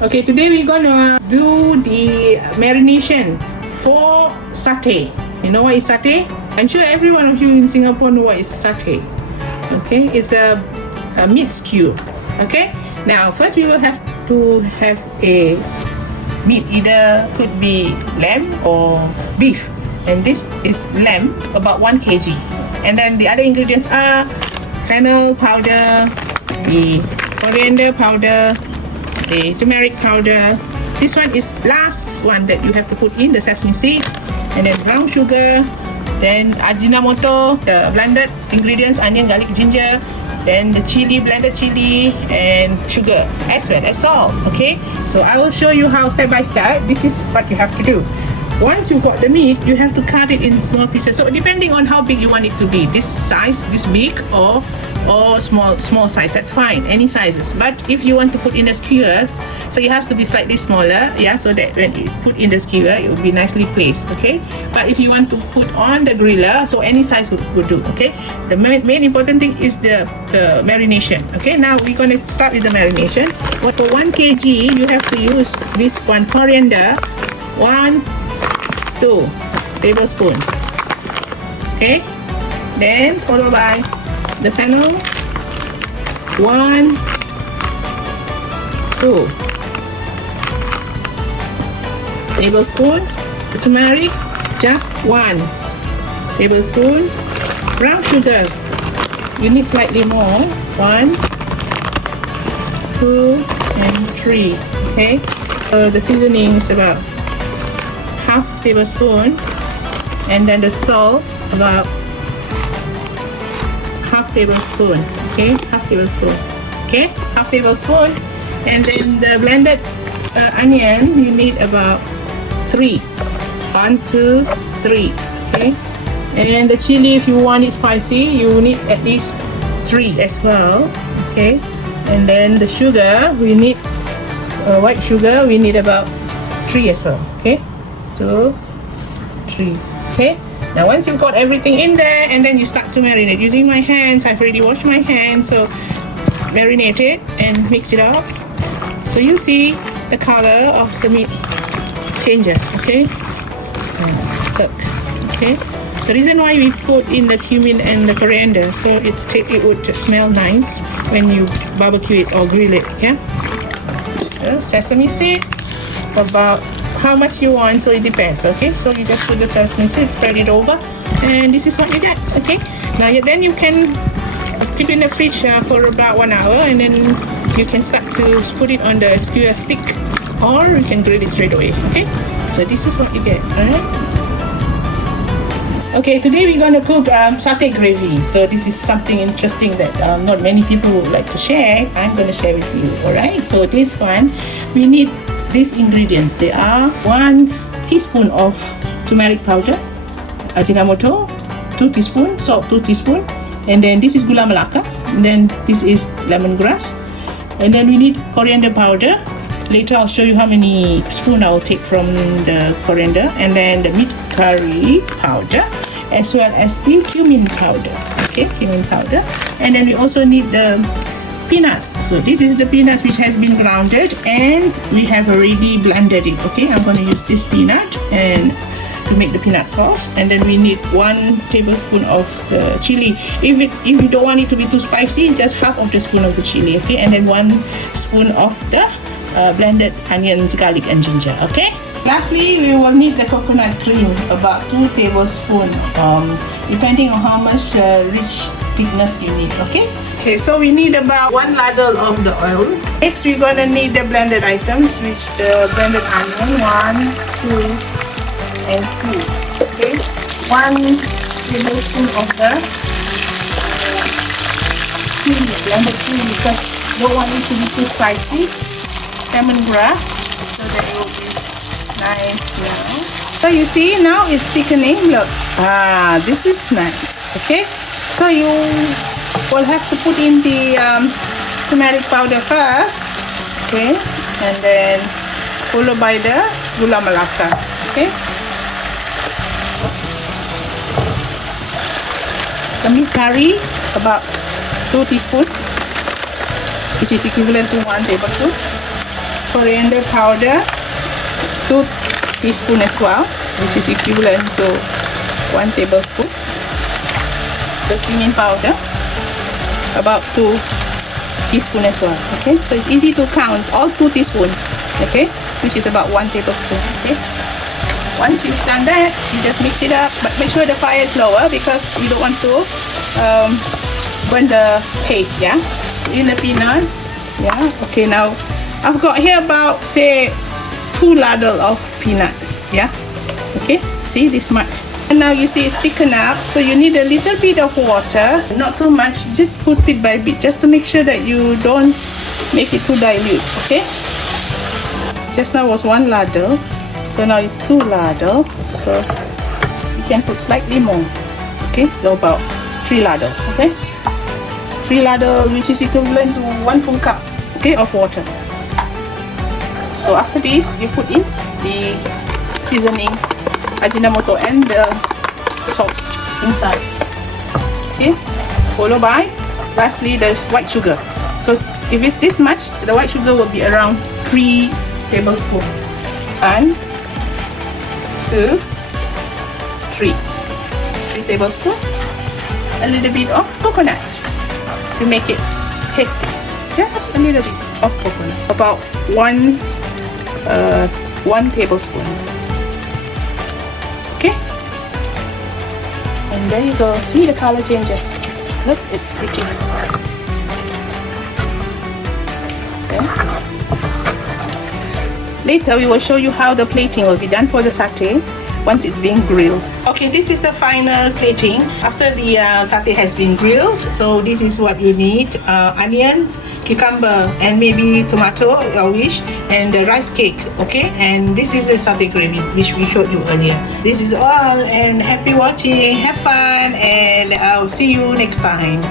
Okay, today we're gonna do the marination for satay. You know what is satay? I'm sure every one of you in Singapore know what is satay. Okay, it's a meat skewer. Okay, now first we will have to have a meat, either could be lamb or beef, and this is lamb, about 1 kg. And then the other ingredients are fennel powder, the coriander powder, the turmeric powder. This one is last one that you have to put in, the sesame seed, and then brown sugar, then ajinomoto, the blended ingredients, onion, garlic, ginger, then the chili, blended chili, and sugar, as well as salt. Okay, so I will show you how step by step. This is what you have to do. Once you got the meat, you have to cut it in small pieces. So depending on how big you want it to be, this size, this big, or small size, that's fine, any sizes. But if you want to put in the skewers, so it has to be slightly smaller, yeah, so that when you put in the skewer, it will be nicely placed. Okay, but if you want to put on the griller, so any size would do. Okay, the main important thing is the marination. Okay, now we're going to start with the marination. For 1 kg, you have to use this one coriander, 2 tablespoons. Okay, then followed by the fennel, 1, 2 tablespoon. The turmeric, just 1 tablespoon. Brown sugar, you need slightly more, 1, 2, and 3. Okay, the seasoning is about half tablespoon, and then the salt about half tablespoon. Okay, half tablespoon. Okay, half tablespoon, and then the blended onion, you need about 3. 1, 2, 3. Okay, and the chili, if you want it spicy, you need at least 3 as well. Okay, and then the sugar, we need white sugar, we need about 3 as well. Okay, 2, 3. Okay, now once you've got everything in there, and then you start to marinate using my hands. I've already washed my hands, so marinate it and mix it up, so you see the color of the meat changes. Okay, look. Okay, the reason why we put in the cumin and the coriander, so it would smell nice when you barbecue it or grill it. Yeah, sesame seed, about how much you want, so it depends. Okay, so you just put the sesame seed, spread it over, and this is what you get. Okay, now then you can keep in the fridge for about 1 hour, and then you can start to put it on the skewer stick, or you can grill it straight away. Okay, so this is what you get. Alright, okay, today we're going to cook satay gravy. So this is something interesting that not many people would like to share. I'm going to share with you. Alright, so this one, we need these ingredients. They are 1 teaspoon of turmeric powder, ajinomoto 2 teaspoon, salt 2 teaspoon, and then this is gula melaka, and then this is lemongrass, and then we need coriander powder. Later I'll show you how many spoon I will take from the coriander, and then the meat curry powder, as well as the cumin powder. Okay, cumin powder, and then we also need the peanuts. So this is the peanuts which has been grounded, and we have already blended it. Okay, I'm going to use this peanut and to make the peanut sauce, and then we need 1 tablespoon of the chili. If you don't want it to be too spicy, just half of the spoon of the chili. Okay, and then 1 spoon of the blended onions, garlic, and ginger. Okay, lastly we will need the coconut cream, about 2 tablespoons, depending on how much rich thickness you need. Okay, so we need about 1 ladle of the oil. Next we're gonna need the blended items, which the blended onion, 1, 2, and 2. Okay, 1 tablespoon of the chili, blended chili, because you don't want it to be too spicy. Lemongrass, so that it will be nice now. So you see, now it's thickening. Look, this is nice. Okay, so you will have to put in the turmeric powder first. Okay, and then followed by the gula melaka. Okay, the meat curry, about 2 teaspoons, which is equivalent to 1 tablespoon. coriander powder, 2 teaspoons as well, which is equivalent to 1 tablespoon. The cumin powder, about 2 teaspoons as well. Okay, so it's easy to count, all 2 teaspoons. Okay, which is about 1 tablespoon. Okay, once you've done that, you just mix it up, but make sure the fire is lower because you don't want to burn the paste. Yeah, in the peanuts. Yeah, okay, now I've got here about, say, 2 ladle of peanuts. Yeah, okay, see this much. And now you see it's thickened up, so you need a little bit of water, not too much, just put bit by bit, just to make sure that you don't make it too dilute. Okay, just now was 1 ladle, so now it's 2 ladle, so you can put slightly more. Okay, so about 3 ladle. Okay, 3 ladle, which is equivalent to 1 full cup, okay, of water. So after this, you put in the seasoning, Ajinomoto, and the salt inside. Okay, followed by lastly the white sugar, because if it's this much, the white sugar will be around 3 tablespoons. 1, 2, 3 tablespoons. A little bit of coconut to make it tasty. Just a little bit of coconut, about 1 tablespoon. Okay, and there you go. See the color changes. Look, it's pretty. Okay. Later we will show you how the plating will be done for the satay once it's being grilled. Okay, this is the final plating after the satay has been grilled. So this is what you need: onions, cucumber, and maybe tomato, your wish, and the rice cake. Okay, and this is the satay gravy which we showed you earlier. This is all, and happy watching, have fun, and I'll see you next time.